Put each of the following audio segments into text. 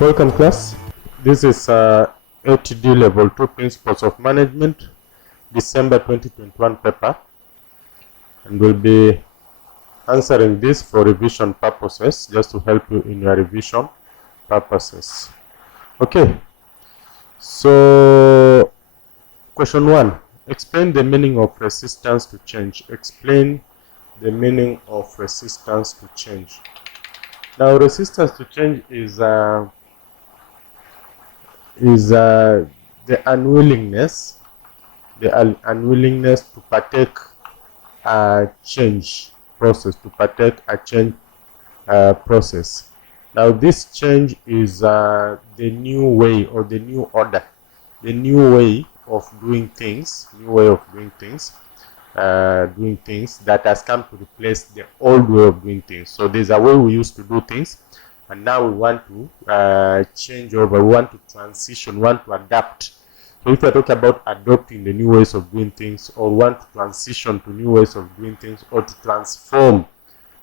Welcome class. This is ATD Level 2 Principles of Management, December 2021 paper, and we'll be answering this for revision purposes, just to help you in your revision purposes. Okay, so question 1. Explain the meaning of resistance to change. Explain the meaning of resistance to change. Now, resistance to change is the unwillingness to partake a change process, process. Now, this change is the new way or the new order, the new way of doing things, that has come to replace the old way of doing things. So there's a way we used to do things, and now we want to change over, we want to transition, we want to adapt. So if we're talking about adopting the new ways of doing things, or want to transition to new ways of doing things, or to transform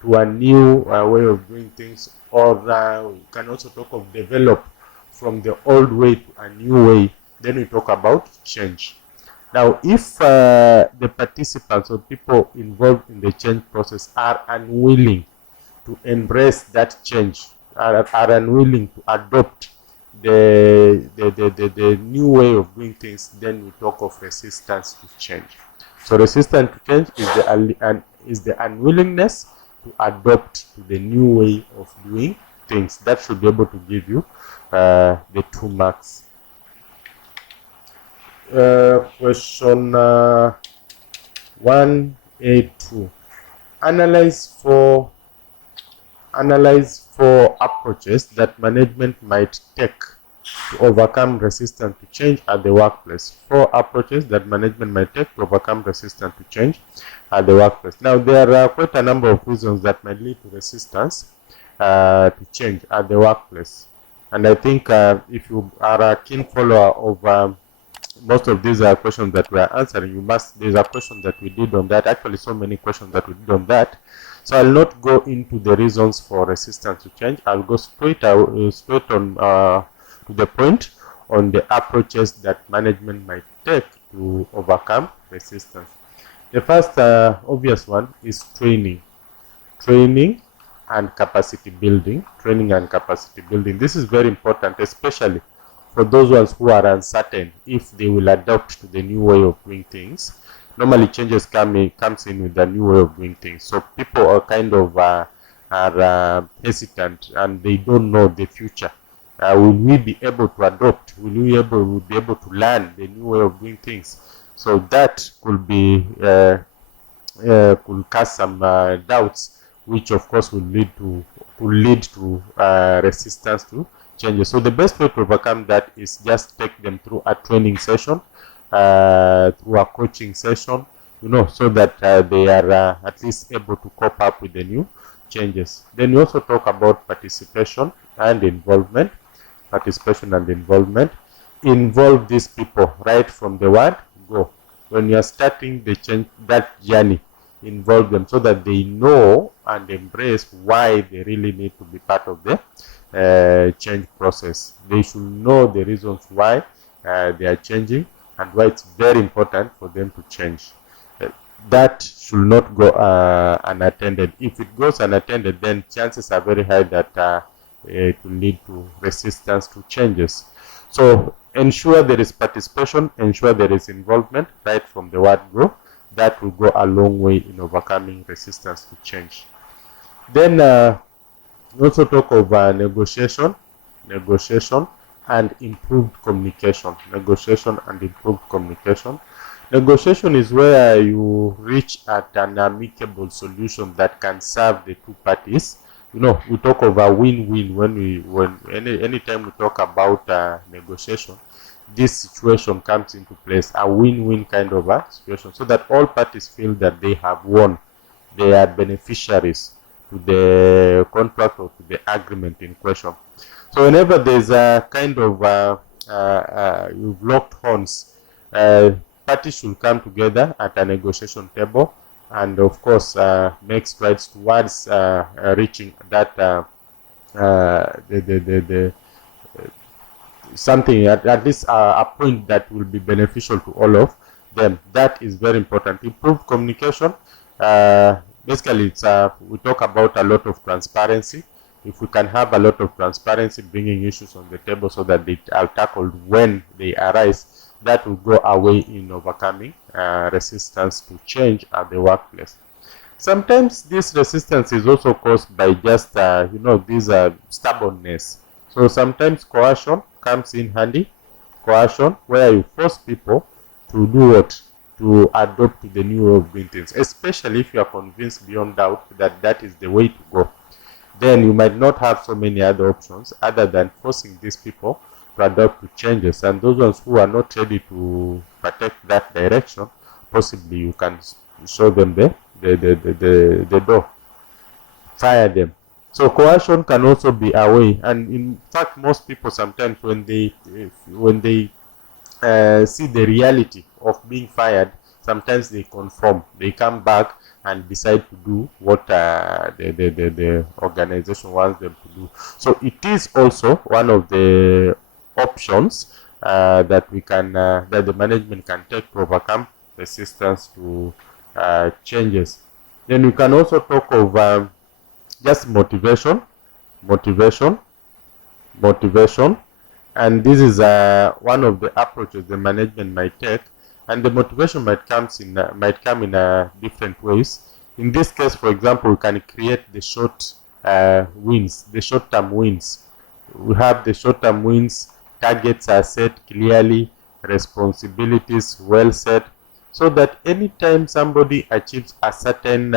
to a new way of doing things, or we can also talk of develop from the old way to a new way, then we talk about change. Now, if the participants or people involved in the change process are unwilling to embrace that change, are unwilling to adopt the new way of doing things, then we talk of resistance to change. So resistance to change is the unwillingness to adopt to the new way of doing things. That should be able to give you the 2 marks. Question 1A2. Analyze four approaches that management might take to overcome resistance to change at the workplace. 4 approaches that management might take to overcome resistance to change at the workplace. Now, there are quite a number of reasons that might lead to resistance to change at the workplace. And I think if you are a keen follower of most of these are questions that we are answering, there's a question that we did on that. Actually, so many questions that we did on that. So I'll not go into the reasons for resistance to change. I'll go straight on to the point on the approaches that management might take to overcome resistance. The first obvious one is training and capacity building. This is very important, especially for those ones who are uncertain if they will adopt to the new way of doing things. Normally, changes comes in with the new way of doing things. So people are kind of are hesitant, and they don't know the future. Will we be able to adopt? Will we be able to learn the new way of doing things? So that could be could cause some doubts, which of course will lead to resistance to changes. So the best way to overcome that is just take them through a training session, through a coaching session, so that they are at least able to cope up with the new changes. Then we also talk about participation and involvement. Involve these people right from the word go. When you are starting the change, that journey, involve them so that they know and embrace why they really need to be part of the change process. They should know the reasons why they are changing and why it's very important for them to change. That should not go unattended. If it goes unattended, then chances are very high that it will lead to resistance to changes. So ensure there is participation, ensure there is involvement right from the word go. That will go a long way in overcoming resistance to change. Then also talk of negotiation and improved communication. Negotiation is where you reach at an amicable solution that can serve the 2 parties. We talk of a win-win anytime we talk about negotiation. This situation comes into place, a win-win kind of a situation, so that all parties feel that they have won. They are beneficiaries to the contract or to the agreement in question. So whenever there's a kind of you've locked horns, parties should come together at a negotiation table and of course make strides towards reaching that something at least a point that will be beneficial to all of them. That is very important. Improve communication. Basically, it's we talk about a lot of transparency. If we can have a lot of transparency, bringing issues on the table so that they are tackled when they arise, that will go away in overcoming resistance to change at the workplace. Sometimes this resistance is also caused by just this stubbornness. So sometimes coercion comes in handy. Coercion, where you force people to do what? To adopt the new way of doing things, especially if you are convinced beyond doubt that that is the way to go. Then you might not have so many other options other than forcing these people to adapt to changes. And those ones who are not ready to protect that direction, possibly you can show them the door, fire them. So coercion can also be a way, and in fact most people sometimes when they see the reality of being fired, sometimes they conform, they come back and decide to do what the organization wants them to do. So it is also one of the options that we can that the management can take to overcome resistance to changes. Then we can also talk of just motivation, and this is one of the approaches the management might take. And the motivation might come in different ways. In this case, for example, we can create the short-term wins. We have the short-term wins. Targets are set clearly, responsibilities well set, so that anytime somebody achieves a certain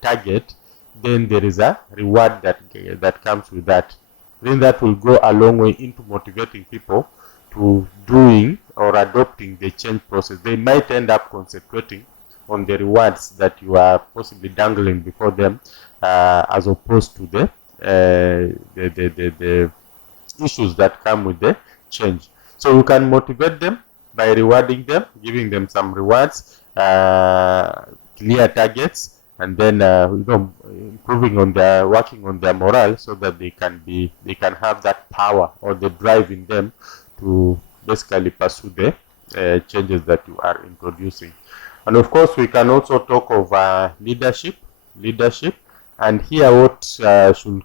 target, then there is a reward that comes with that. Then that will go a long way into motivating people to doing or adopting the change process. They might end up concentrating on the rewards that you are possibly dangling before them, as opposed to the issues that come with the change. So you can motivate them by rewarding them, giving them some rewards, clear targets, and then improving on working on their morale, so that they can have that power or the drive in them to basically pursue the changes that you are introducing. And of course, we can also talk of leadership, and here what should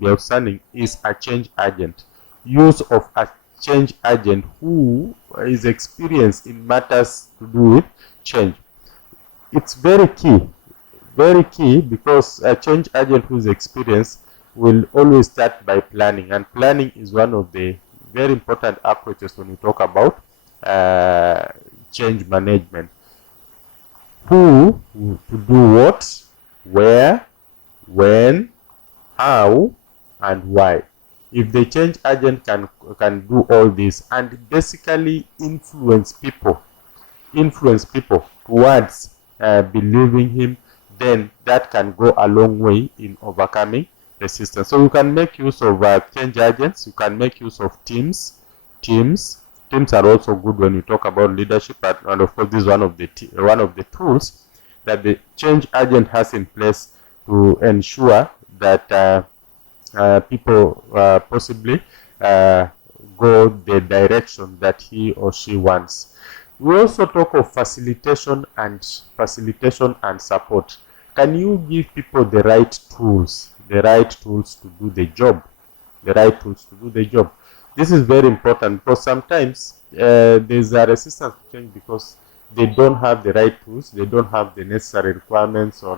be outstanding is a change agent. Use of a change agent who is experienced in matters to do with change. It's very key, because a change agent who is experienced will always start by planning, and planning is one of the very important approaches when we talk about change management. Who to do what, where, when, how, and why. If the change agent can do all this and basically influence people towards believing him, then that can go a long way in overcoming resistance. So you can make use of change agents. You can make use of teams. Teams are also good when we talk about leadership, and of course this is one of the tools that the change agent has in place to ensure that people possibly go the direction that he or she wants. We also talk of facilitation and support. Can you give people the right tools to do the job? This is very important, because sometimes there's a resistance to change because they don't have the right tools, they don't have the necessary requirements or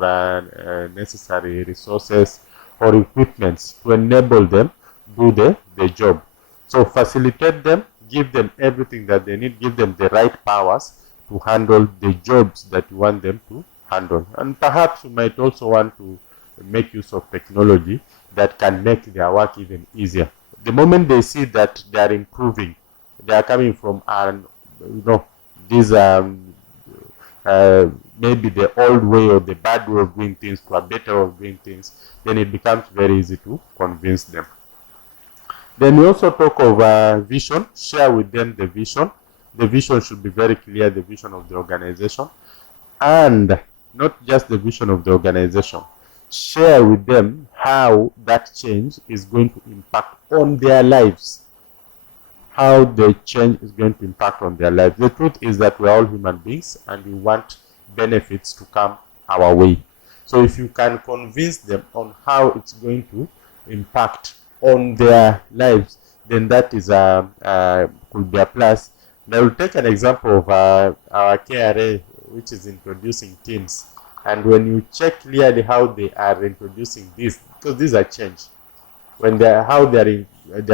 necessary resources or equipments to enable them do the job. So facilitate them, give them everything that they need, give them the right powers to handle the jobs that you want them to handle. And perhaps you might also want to make use of technology that can make their work even easier. The moment they see that they are improving, they are coming from these maybe the old way or the bad way of doing things to a better way of doing things, then it becomes very easy to convince them. Then we also talk of vision. Share with them the vision. The vision should be very clear, the vision of the organization, and not just the vision of the organization. Share with them how that change is going to impact on their lives. how the change is going to impact on their lives. The truth is that we're all human beings and we want benefits to come our way. So if you can convince them on how it's going to impact on their lives, then that is could be a plus. And I will take an example of our KRA, which is introducing teams. And when you check clearly how they are introducing this, because these are change, when they are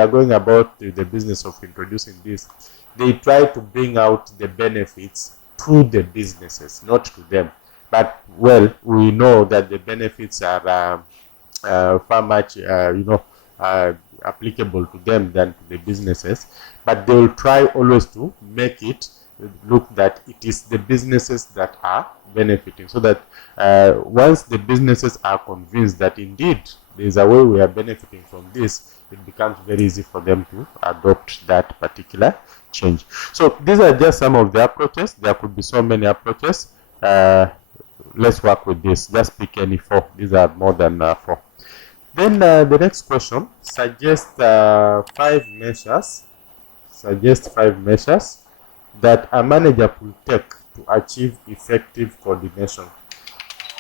going about the business of introducing this, they try to bring out the benefits to the businesses, not to them. But well, we know that the benefits are far much applicable to them than to the businesses, but they will try always to make it look that it is the businesses that are benefiting, so that once the businesses are convinced that indeed there is a way we are benefiting from this, it becomes very easy for them to adopt that particular change. So these are just some of the approaches. There could be so many approaches. Let's work with this. Just pick any 4. These are more than 4. Then the next question, suggest 5 measures. Suggest 5 measures that a manager could take to achieve effective coordination.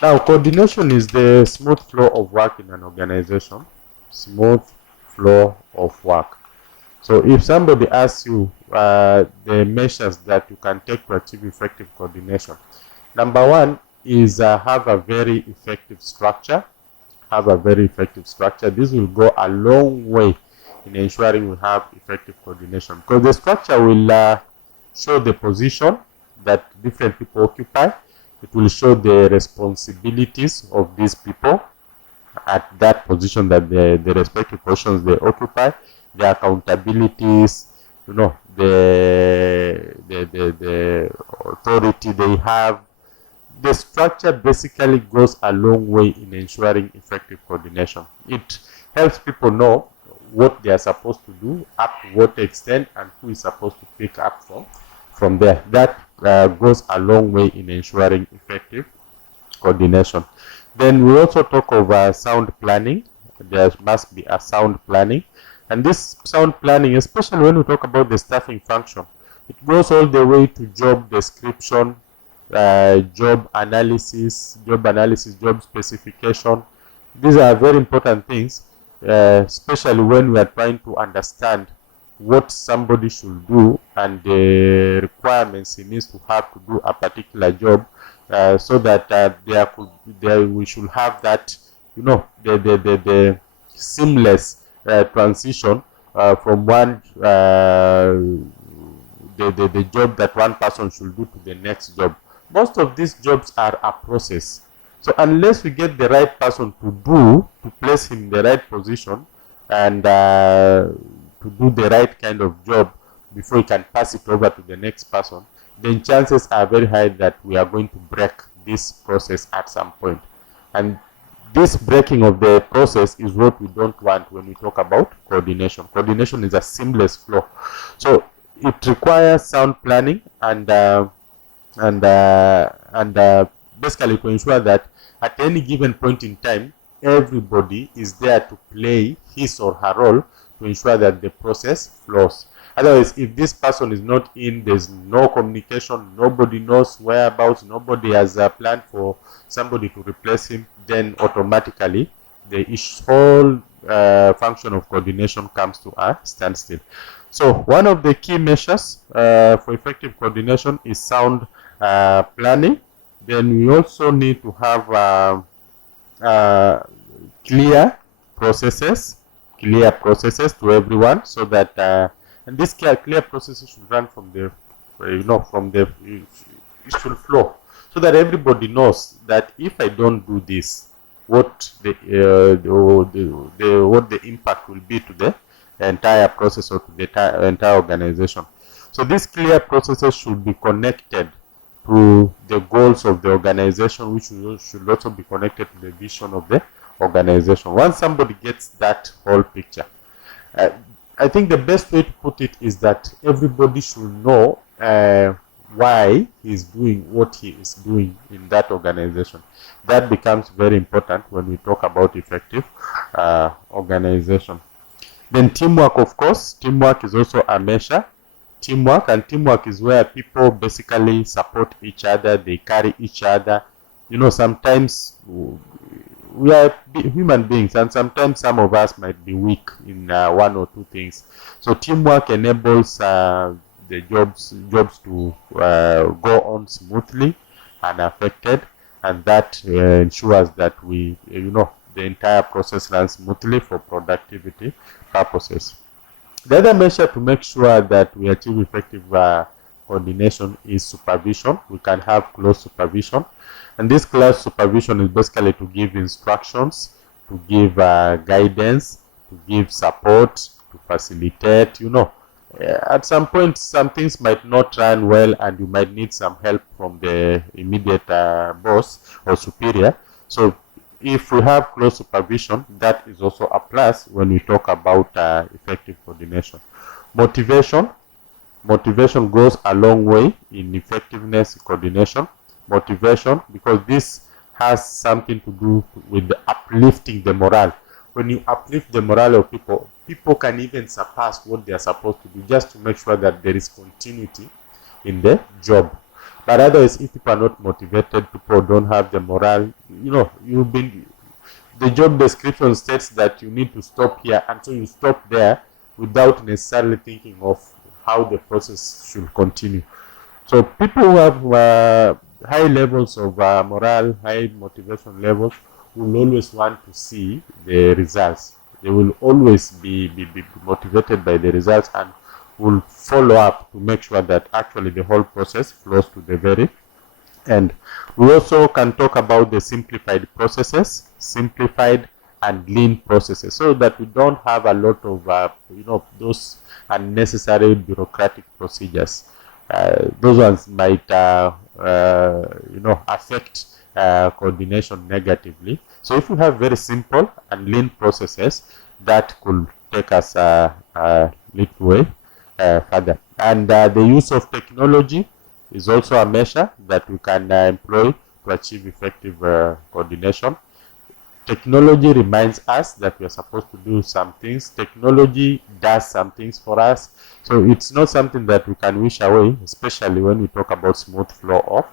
Now, coordination is the smooth flow of work in an organization. Smooth flow of work. So if somebody asks you the measures that you can take to achieve effective coordination, number 1 is have a very effective structure. Have a very effective structure. This will go a long way in ensuring we have effective coordination, because the structure will show the position that different people occupy. It will show the responsibilities of these people at that position, that the respective positions they occupy, the accountabilities, the authority they have. The structure basically goes a long way in ensuring effective coordination. It helps people know what they are supposed to do, up to what extent, and who is supposed to pick up from there. That goes a long way in ensuring effective coordination. Then we also talk of sound planning. There must be a sound planning. And this sound planning, especially when we talk about the staffing function, it goes all the way to job description, job analysis, job specification. These are very important things, especially when we are trying to understand what somebody should do and the requirements he needs to have to do a particular job, so that we should have that, the seamless transition from one the job that one person should do to the next job. Most of these jobs are a process. So unless we get the right person to place him in the right position and to do the right kind of job before he can pass it over to the next person, then chances are very high that we are going to break this process at some point. And this breaking of the process is what we don't want when we talk about coordination. Coordination is a seamless flow. So it requires sound planning and basically to ensure that at any given point in time, everybody is there to play his or her role to ensure that the process flows. Otherwise, if this person is not in, there's no communication, nobody knows whereabouts, nobody has a plan for somebody to replace him, then automatically the whole function of coordination comes to a standstill. So one of the key measures for effective coordination is sound planning. Then we also need to have clear processes to everyone, so that and this clear processes should run from the it should flow, so that everybody knows that if I don't do this, what the impact will be to the entire process or to the entire organization. So these clear processes should be connected to the goals of the organization, which should also be connected to the vision of the organization. Once somebody gets that whole picture, I think the best way to put it is that everybody should know why he's doing what he is doing in that organization. That becomes very important when we talk about effective organization. Then teamwork, of course. Teamwork is also a measure. Teamwork is where people basically support each other, they carry each other. You know, sometimes we are human beings, and sometimes some of us might be weak in one or two things. So teamwork enables the jobs to go on smoothly, unaffected, and that ensures that we, the entire process runs smoothly for productivity purposes. The other measure to make sure that we achieve effective coordination is supervision. We can have close supervision, and this close supervision is basically to give instructions, to give guidance, to give support, to facilitate. At some point, some things might not run well, and you might need some help from the immediate boss or superior. So if we have close supervision, that is also a plus when we talk about effective coordination. Motivation goes a long way in effectiveness coordination. Motivation, because this has something to do with uplifting the morale. When you uplift the morale of people, people can even surpass what they are supposed to do, just to make sure that there is continuity in the job. But otherwise, if people are not motivated, people don't have the morale, the job description states that you need to stop here, and so you stop there without necessarily thinking of how the process should continue. So people who have high levels of morale, high motivation levels, will always want to see the results. They will always be motivated by the results, and will follow up to make sure that actually the whole process flows to the very end. We also can talk about the simplified processes, simplified and lean processes, so that we don't have a lot of those unnecessary bureaucratic procedures. Those ones might affect coordination negatively. So if we have very simple and lean processes, that could take us a little way further. And the use of technology is also a measure that we can employ to achieve effective coordination. Technology reminds us that we are supposed to do some things. Technology does some things for us. So it's not something that we can wish away, especially when we talk about smooth flow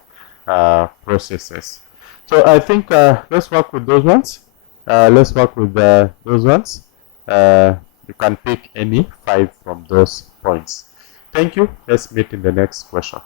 of processes. So I think let's work with those ones. You can pick any 5 from those points. Thank you. Let's meet in the next question.